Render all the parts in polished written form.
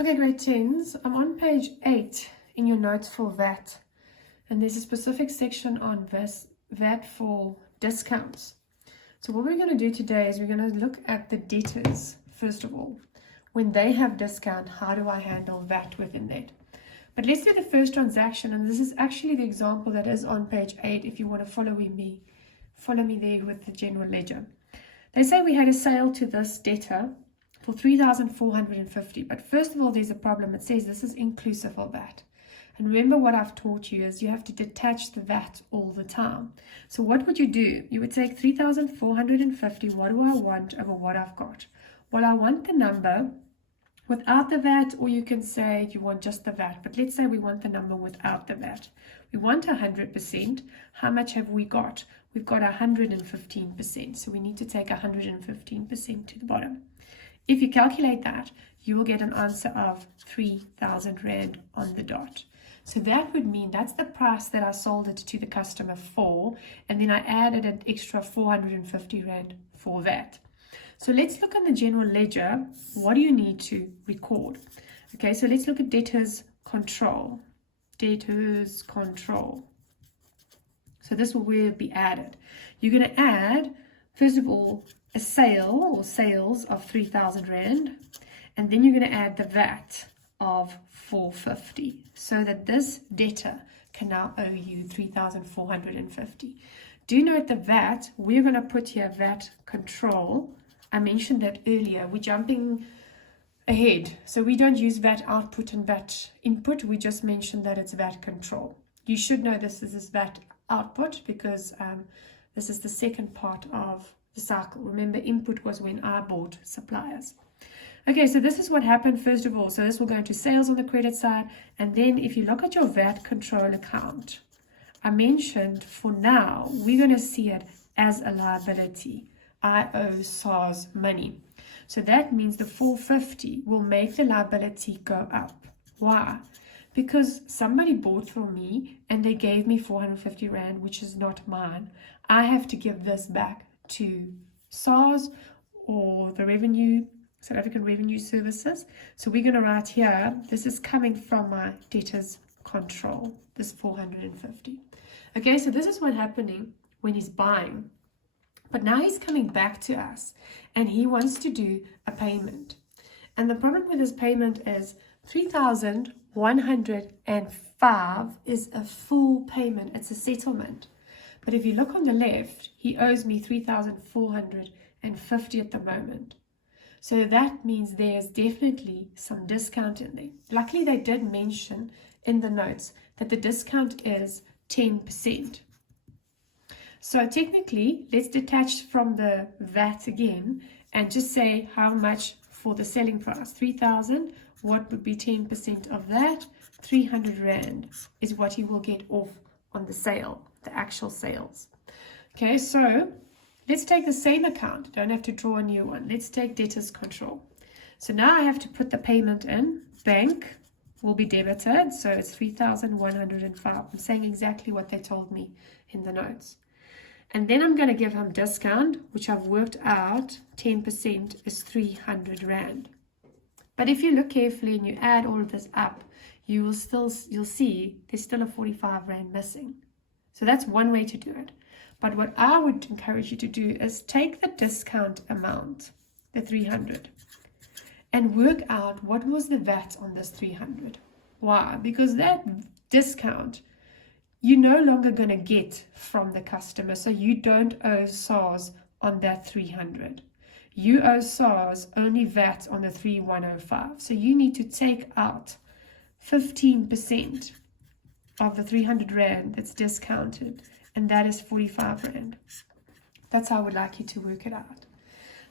Okay, grade 10s, I'm on page 8 in your notes for VAT, and there's a specific section on VAT for discounts. So what we're going to do today is we're going to look at the debtors, first of all. When they have discount, how do I handle VAT within that? But let's do the first transaction, and this is actually the example that is on page 8 if you want to follow me there with the general ledger. They say we had a sale to this debtor for 3,450, but first of all there's a problem. It says this is inclusive of VAT. And remember what I've taught you is you have to detach the VAT all the time. So what would you do? You would take 3,450, what do I want over what I've got? Well, I want the number without the VAT, or you can say you want just the VAT, but let's say we want the number without the VAT. We want 100%. How much have we got? We've got 115%, so we need to take 115% to the bottom. If you calculate that, you will get an answer of 3,000 Rand on the dot. So that would mean that's the price that I sold it to the customer for, and then I added an extra 450 Rand for that. So let's look on the general ledger. What do you need to record? Okay, so let's look at debtors control. Debtors control. So this will be added. You're going to add, first of all, a sale or sales of 3,000 Rand, and then you're going to add the VAT of 450, so that this debtor can now owe you 3,450. Do note the VAT, we're going to put here VAT control. I mentioned that earlier. We're jumping ahead, so we don't use VAT output and VAT input. We just mentioned that it's VAT control. You should know this is VAT output because this is the second part of the cycle. Remember, input was when I bought suppliers. Okay, so this is what happened first of all. So this will go into sales on the credit side, and then if you look at your VAT control account, I mentioned for now we're going to see it as a liability. I owe SARS money. So that means the 450 will make the liability go up. Why? Because somebody bought from me and they gave me 450 Rand, which is not mine. I have to give this back to SARS or the revenue, South African Revenue Services. So we're going to write here, this is coming from my debtors control, this 450. Okay, so this is what's happening when he's buying. But now he's coming back to us and he wants to do a payment. And the problem with this payment is 3,105 is a full payment. It's a settlement. But if you look on the left, he owes me 3,450 at the moment. So that means there's definitely some discount in there. Luckily, they did mention in the notes that the discount is 10%. So technically, let's detach from the VAT again and just say how much for the selling price. 3,000, what would be 10% of that? 300 Rand is what he will get off on the sale, the actual sales. Okay, so let's take the same account. Don't have to draw a new one. Let's take debtors control. So now I have to put the payment in. Bank will be debited, so it's 3,105. I'm saying exactly what they told me in the notes. And then I'm going to give him discount, which I've worked out, 10% is 300 Rand. But if you look carefully and you add all of this up, you'll see there's still a 45 Rand missing. So that's one way to do it. But what I would encourage you to do is take the discount amount, the 300, and work out what was the VAT on this 300. Why? Because that discount you're no longer going to get from the customer. So you don't owe SARS on that 300. You owe SARS only VAT on the 3,105. So you need to take out 15% of the 300 Rand that's discounted, and that is 45 Rand. That's how I would like you to work it out.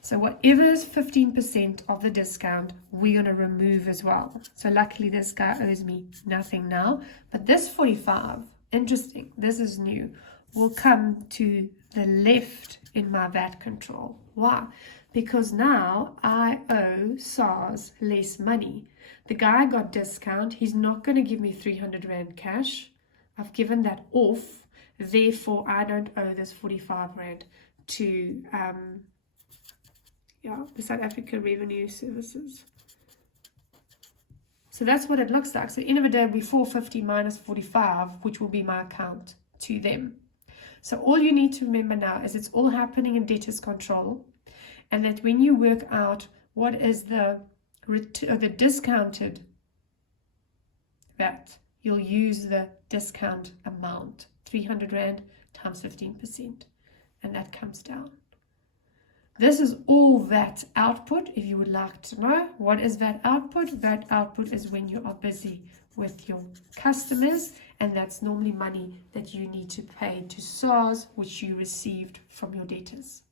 So whatever is 15% of the discount, we're going to remove as well. So luckily this guy owes me nothing now, but this 45, interesting, this is new, will come to the left in my VAT control. Why? Because now I owe SARS less money. The guy got discount. He's not going to give me 300 Rand cash. I've given that off. Therefore, I don't owe this 45 Rand to the South Africa Revenue Services. So that's what it looks like. So at the end of the day, it'll be 450 minus 45, which will be my account to them. So all you need to remember now is it's all happening in debtors control, and that when you work out what is the discounted VAT, you'll use the discount amount, 300 Rand times 15%, and that comes down. This is all VAT output. If you would like to know what is VAT output, VAT output is when you are busy with your customers, and that's normally money that you need to pay to SARS, which you received from your debtors.